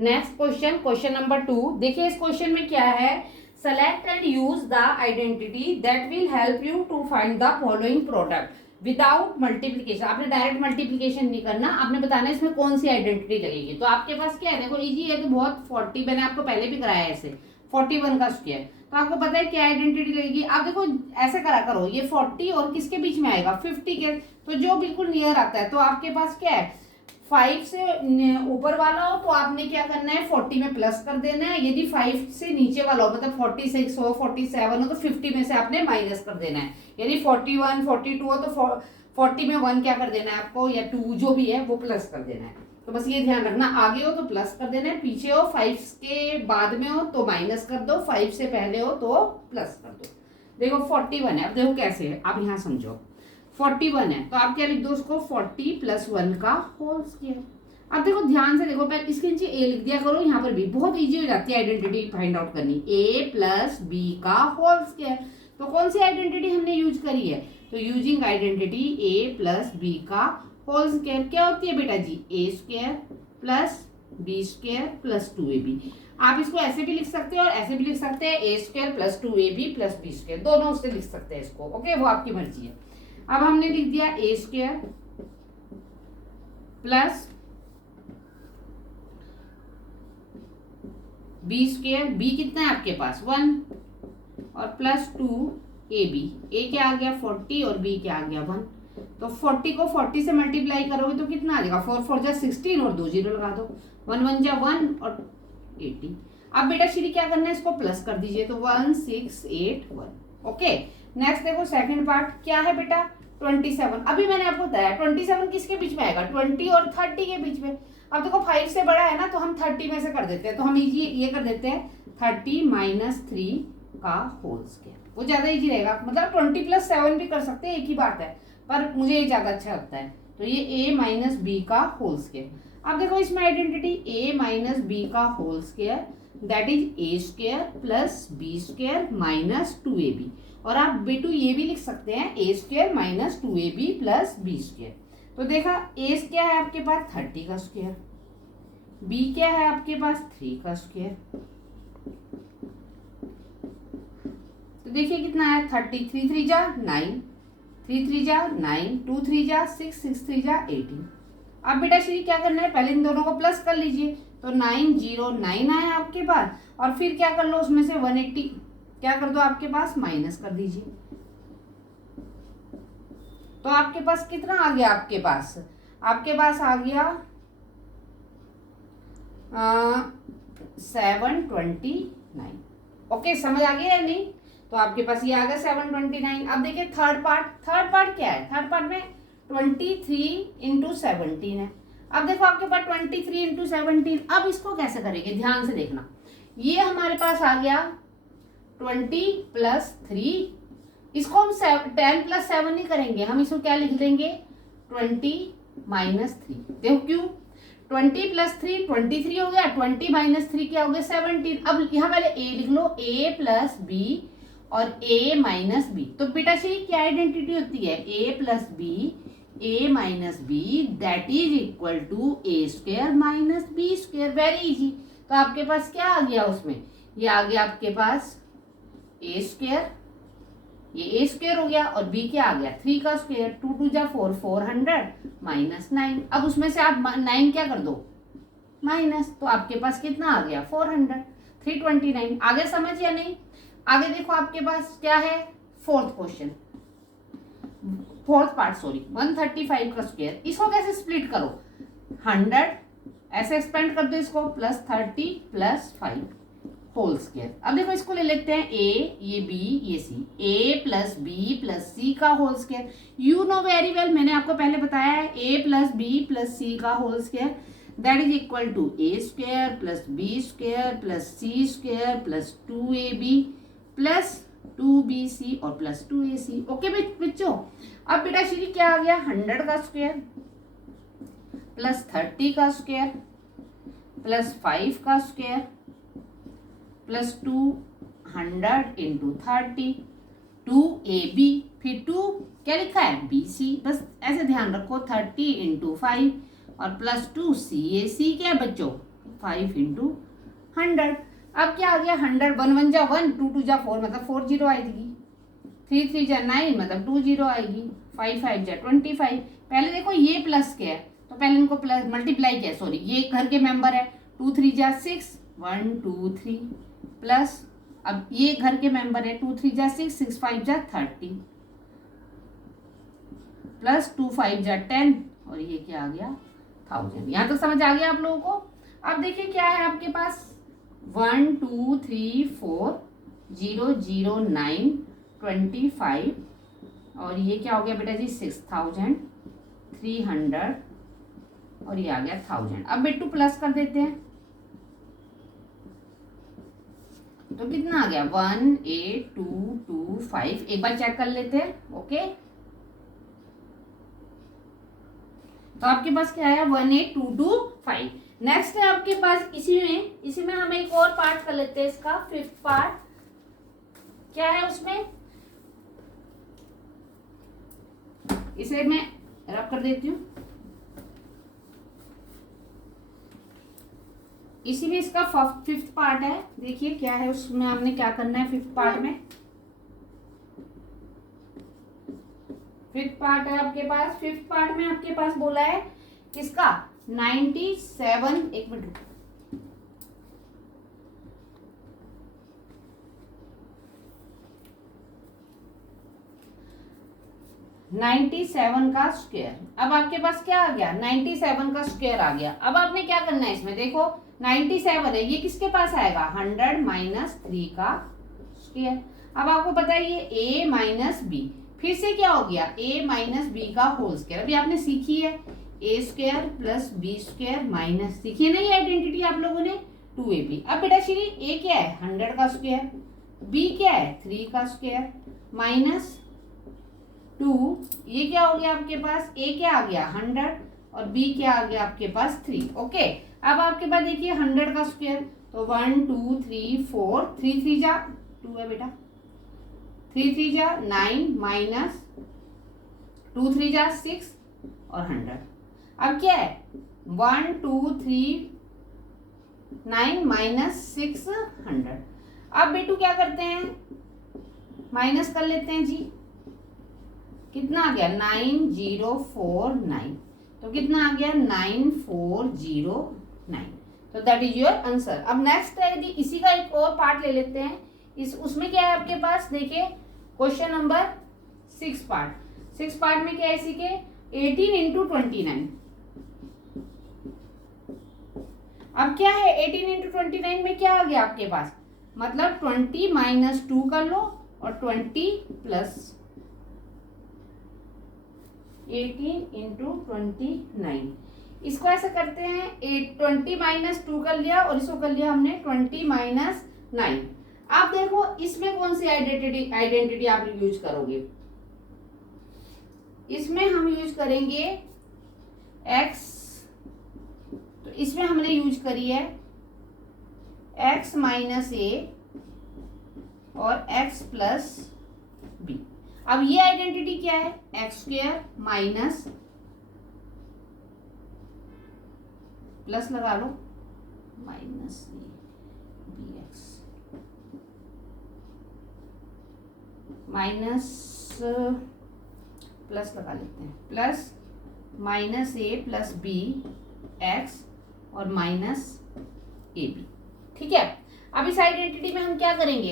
Next question, question number 2। देखिए इस question में क्या है, select and use the identity that will help you to find the following product without multiplication. आपने direct multiplication नहीं करना, आपने बताना है इसमें कौन सी आइडेंटिटी लगेगी। तो आपके पास क्या है, देखो इजी है, तो बहुत 40, मैंने आपको पहले भी कराया है ऐसे 41 का स्क्वायर, तो आपको पता है क्या आइडेंटिटी लगेगी। आप देखो ऐसे करा करो, ये 40 और किसके बीच में आएगा, 50 के, तो जो बिल्कुल नियर आता है। तो आपके पास क्या है, 5 से ऊपर वाला हो तो आपने क्या करना है, 40 में प्लस कर देना है। यदि 5 से नीचे वाला हो, मतलब 46 हो, 47 हो, तो 50 में से आपने माइनस कर देना है। यदि 41 42 हो तो 40 में 1 क्या कर देना है आपको, या 2 जो भी है वो प्लस कर देना है। तो बस ये ध्यान रखना, आगे हो तो प्लस कर देना है, पीछे हो 5 के बाद में हो तो माइनस कर दो, 5 से पहले हो तो प्लस कर दो। देखो 41 है, अब देखो कैसे है, आप यहाँ समझो 41 है तो आप क्या लिख दो उसको, 40 + 1 का होल स्क्वायर। अब देखो ध्यान से देखो, पहले इसके नीचे ए लिख दिया करो, यहाँ पर बी, बहुत इजी हो जाती है आइडेंटिटी फाइंड आउट करनी। a + b का होल स्क्वायर, तो कौन सी आइडेंटिटी हमने यूज करी है, तो यूजिंग आइडेंटिटी a + b का होल स्क्वायर क्या होती है बेटा जी, a² + b² + 2ab। आप इसको ऐसे भी लिख सकते हो और ऐसे भी लिख सकते हैं, a² + 2ab + b², दोनों से लिख सकते हैं इसको, ओके, वो आपकी मर्जी है। अब हमने लिख दिया a² + b², b कितना है आपके पास 1, और +2ab, a क्या आ गया 40 और b क्या आ गया 1। तो 40 को 40 से मल्टीप्लाई करोगे तो कितना आ जाएगा, 4 4 जा 16 और 2 जीरो लगा दो, 1 1 जा 1 और 80। अब बेटा श्री क्या करना है, इसको प्लस कर दीजिए, तो 1681। ओके, नेक्स्ट देखो सेकंड पार्ट क्या है बेटा, 27। अभी मैंने आपको बताया 27 किसके बीच में आएगा, 20 और 30 के बीच में। अब देखो 5 से बड़ा है ना, तो हम 30 में से कर देते हैं, तो हम ये कर देते हैं 30 - 3 का होल स्क्वायर, वो ज्यादा इजी रहेगा। मतलब 20 + 7 भी कर सकते हैं, एक ही बात है, पर मुझे ये ज्यादा अच्छा लगता है। तो ये a - b का होल स्क्वायर। अब देखो इसमें आइडेंटिटी a - b का whole square that is a² + b² - 2ab, और आप बेटू ये भी लिख सकते हैं a² - 2ab + b²। तो देखा a क्या है आपके पास 30 का स्क्वायर, b क्या है आपके पास 3 का स्क्वायर। तो देखिए कितना है 30, 3 3 जा 9, 3 3 जा 9, 2 3 जा 6, 6 3 जा 18। अब बेटा श्री क्या करना है, पहले इन दोनों को प्लस कर लीजिए, तो 909 आया आपके पास, और फिर क्या कर लो उसमें से 180 क्या कर दो आपके पास, माइनस कर दीजिए। तो आपके पास कितना आ गया, आपके पास आ गया 729। ओके, समझ आ गया या नहीं। तो आपके पास ये आ गया 729। अब देखिए थर्ड पार्ट क्या है, थर्ड पार्ट में 23 × 17 है। अब देखो आपके पास 23 × 17, अब इसको कैसे करेंगे ध्यान से देखना। ये हमारे पास आ गया 20 + 3, इसको हम 10 + 7 नहीं करेंगे, हम इसको क्या लिख देंगे 20 - 3। देखो क्यों, 20 + 3 23 हो गया, 20 - 3 क्या हो गया 17। अब यहाँ पहले a लिख लो, a + b और a - b। तो बेटा से क्या आइडेंटिटी होती है, a + b a - b that is equal to a² - b²। Very easy. तो आपके पास क्या आ गया उसमें, ये आ गया आपके पास a², ये a² हो गया, और b क्या आ गया 3 का स्क्वायर, 2 2 जा 4 400 - 9। अब उसमें से आप 9 क्या कर दो माइनस, तो आपके पास कितना आ गया 400, 329। आगे समझ या नहीं। आगे देखो आपके पास क्या है, फोर्थ पार्ट 135 का स्क्वायर। इसको कैसे स्प्लिट करो, 100 ऐसे एक्सपेंड कर दो इसको, +30 + 5 होल स्क्वायर। अब देखो इसको ले लेते हैं a, ये b, ये c, a + b + c का whole square. You know very well, मैंने आपको पहले बताया है a + b + c का whole square that is equal to a² + b² + c² + 2ab + 2bc और +2ac। ओके बच्चों, अब बेटा श्री क्या आ गया 100 का स्क्वायर +30 का स्क्वायर +5 का स्क्वायर +200 × 30, 2ab, फिर 2 क्या लिखा है bc, बस ऐसे ध्यान रखो 30 × 5 और +2 cac क्या है बच्चों 5 इंटू 100। अब क्या आ गया 100, 1 1 जा 1, 2 2 जा 4 मतलब 4 जीरो आएगी, 3 3 जा 9 मतलब 2 जीरो आएगी, 5 5 जा 25। पहले देखो ये प्लस के है तो पहले इनको प्लस मल्टीप्लाई किया, सॉरी ये घर के मेंबर है, 2 3 जा 6, 1 2 3 प्लस, अब ये घर के मेंबर है, 2 3 जा 6, 6 5 जा 30 प्लस 2 5 जा 10 और ये क्या आ गया 1000। यहां तक समझ आ गया आप लोगों को। अब देखिए क्या है आपके पास 1 2 3 4 0 0 9 25 और ये क्या हो गया बेटा जी 6300 और ये आ गया 1000। अब बेटू प्लस कर देते हैं तो कितना आ गया 18225। एक बार चेक कर लेते हैं। ओके तो आपके पास क्या आया 18225। नेक्स्ट है आपके पास इसी में हम एक और पार्ट कर लेते हैं, इसका फिफ्थ पार्ट क्या है उसमें, इसे मैं रब कर देती हूँ। इसी में इसका फिफ्थ पार्ट है, देखिए क्या है उसमें हमने क्या करना है। फिफ्थ पार्ट में फिफ्थ पार्ट है आपके पास, फिफ्थ पार्ट में आपके पास बोला है किसका 97, एक मिनट 97 का स्क्वायर। अब आपके पास क्या आ गया 97 का स्क्वायर आ गया। अब आपने क्या करना है इसमें, देखो 97 है, ये किसके पास आएगा 100 माइनस 3 का स्क्वायर। अब आपको पता है ये a माइनस बी, फिर से क्या हो गया a माइनस बी का होल स्क्वायर। अभी आपने सीखी है a square plus B square minus, सीखी है ना ये आइडेंटिटी आप लोगों ने 2ab। अब बेटा श्री a क्या है 100 का स्क्वायर, b क्या है 3 का स्क्वायर माइनस 2, ये क्या हो गया आपके पास a क्या आ गया 100 और b क्या आ गया आपके पास 3। ओके अब आपके पास देखिए 100 का स्क्वायर तो 1 2 3 4, 3 3 जा 2 है बेटा, 3 3 जा 9 माइनस 2 3 जा 6 और 100। अब क्या है 1 2 3 9 माइनस 600। अब बेटू क्या करते हैं माइनस कर लेते हैं जी, कितना आ गया 9049, तो कितना आ गया 9409, तो दैट इज योर आंसर। अब नेक्स्ट है यदि इसी का एक और पार्ट ले लेते हैं, उसमें क्या है आपके पास देखिए क्वेश्चन नंबर 6 पार्ट में क्या है इसी के 18 इंटू 29। अब क्या है 18 इंटू 29 में क्या आ गया आपके पास, मतलब 20 माइनस 2 कर लो और 20 प्लस 18 इंटू 29। इसको ऐसे करते हैं 20 माइनस 2 कर लिया और इसको कर लिया हमने 20 माइनस 9। आप देखो इसमें कौन सी आइडेंटिटी आप यूज करोगे, इसमें हम यूज करेंगे x, तो इसमें हमने यूज करी है x माइनस a और x प्लस b। अब ये आइडेंटिटी क्या है एक्स स्क्वायर माइनस प्लस लगा लो minus b x minus plus लगा लेते हैं plus minus a plus b x और माइनस ए बी। ठीक है अब इस आइडेंटिटी में हम क्या करेंगे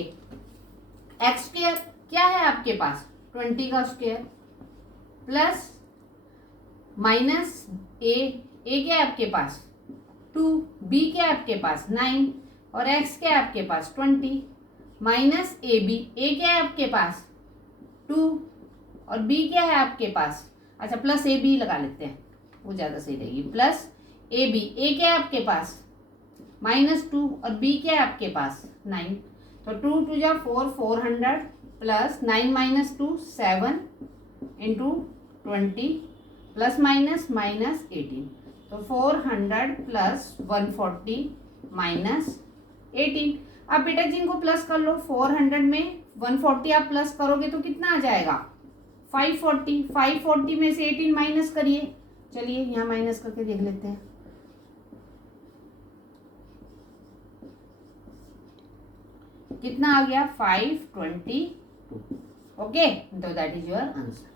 एक्स स्क्वायर क्या है आपके पास 20 का स्क्वायर प्लस माइनस ए क्या है आपके पास 2, बी क्या है आपके पास 9 और एक्स क्या है आपके पास 20 माइनस ए क्या है आपके पास 2 और बी क्या है आपके पास, अच्छा प्लस ए बी लगा लेते हैं वो ज़्यादा सही रहेगी, प्लस ए क्या है आपके पास -2 और बी क्या है आपके पास 9, तो 2 2 जा 4 400 plus 9 minus 2 7 into 20 plus minus minus 18, तो 400 प्लस 140 माइनस 18। अब बेटा जी इनको प्लस कर लो 400 में 140 आप प्लस करोगे तो कितना आ जाएगा 540 में से 18 माइनस करिए, चलिए यहाँ माइनस करके देख लेते हैं कितना आ गया 522. ओके, तो that is your answer.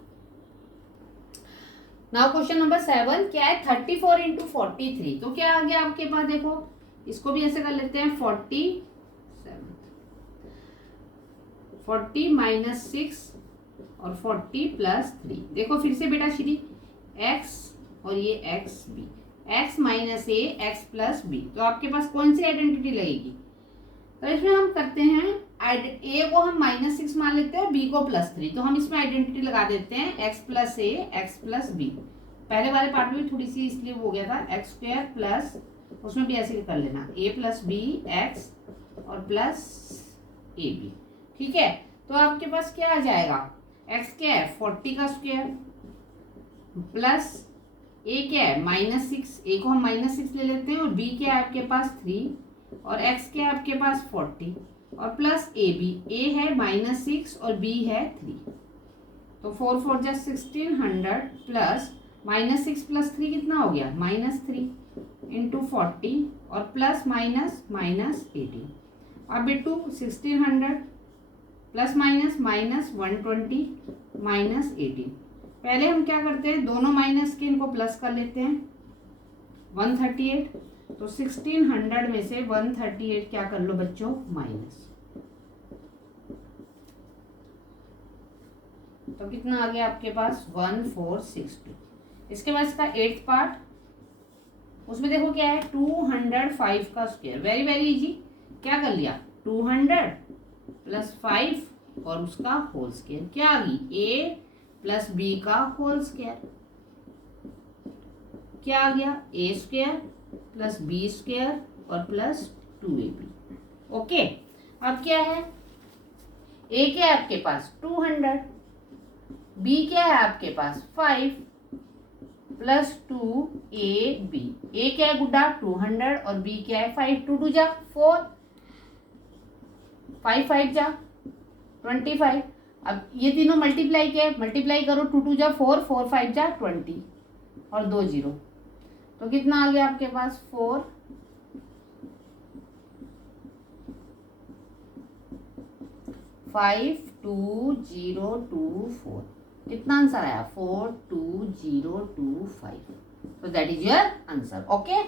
Now question number 7 क्या है 34 इंटू 43. तो क्या आ गया आपके पास, देखो इसको भी ऐसे कर लेते हैं 40 माइनस 6 और 40 प्लस 3. देखो फिर से बेटा श्री x और ये एक्स बी, x माइनस ए एक्स प्लस बी. तो आपके पास कौन सी आइडेंटिटी लगेगी? तो इसमें हम करते हैं ए को हम -6 मान लेते हैं और बी को +3. तो हम इसमें आइडेंटिटी लगा देते हैं x प्लस ए एक्स प्लस बी. पहले वाले पार्ट में थोड़ी सी इसलिए हो गया था एक्स स्क्वायर प्लस, उसमें भी ऐसे कर लेना a प्लस बी एक्स और प्लस ए बी. ठीक है, तो आपके पास क्या आ जाएगा, x क्या है 40 का स्क्वायर प्लस a क्या है -6, a को हम -6 ले लेते हैं और b क्या है आपके पास 3 और x क्या है आपके पास 40 और प्लस ए बी. a है -6 और b है 3. तो 4 4 जा 1600 प्लस -6 प्लस 3 कितना हो गया -3 इंटू 40 और प्लस माइनस -18. अब बेटू 1600 प्लस माइनस -120 -18. पहले हम क्या करते हैं, दोनों माइनस के इनको प्लस कर लेते हैं 138. तो 1600 में से 138 क्या कर लो बच्चों माइनस. तो कितना आ गया आपके पास 1462. इसके बाद इसका 8th पार्ट, उसमें देखो क्या है 205 का स्क्वायर. Very very easy. क्या कर लिया 200 प्लस 5 और उसका होल स्क्वायर. क्या आ गई a प्लस बी का होल स्क्वायर. क्या आ गया a square plus B square और प्लस 2ab. ओके, अब क्या है a क्या है आपके पास 200, b क्या है आपके पास 5 प्लस 2ab. a क्या है गुड्डा 200 और b क्या है 5. 2 2 जा 4, 5 5 जा 25. अब ये तीनों मल्टीप्लाई क्या है, मल्टीप्लाई करो 2 2 जा 4, 4 5 जा 20 और 2 0. तो कितना आ गया आपके पास 4 5 2 0 2 4. कितना आंसर आया 4 2 0 2 5. तो that is your answer. Okay.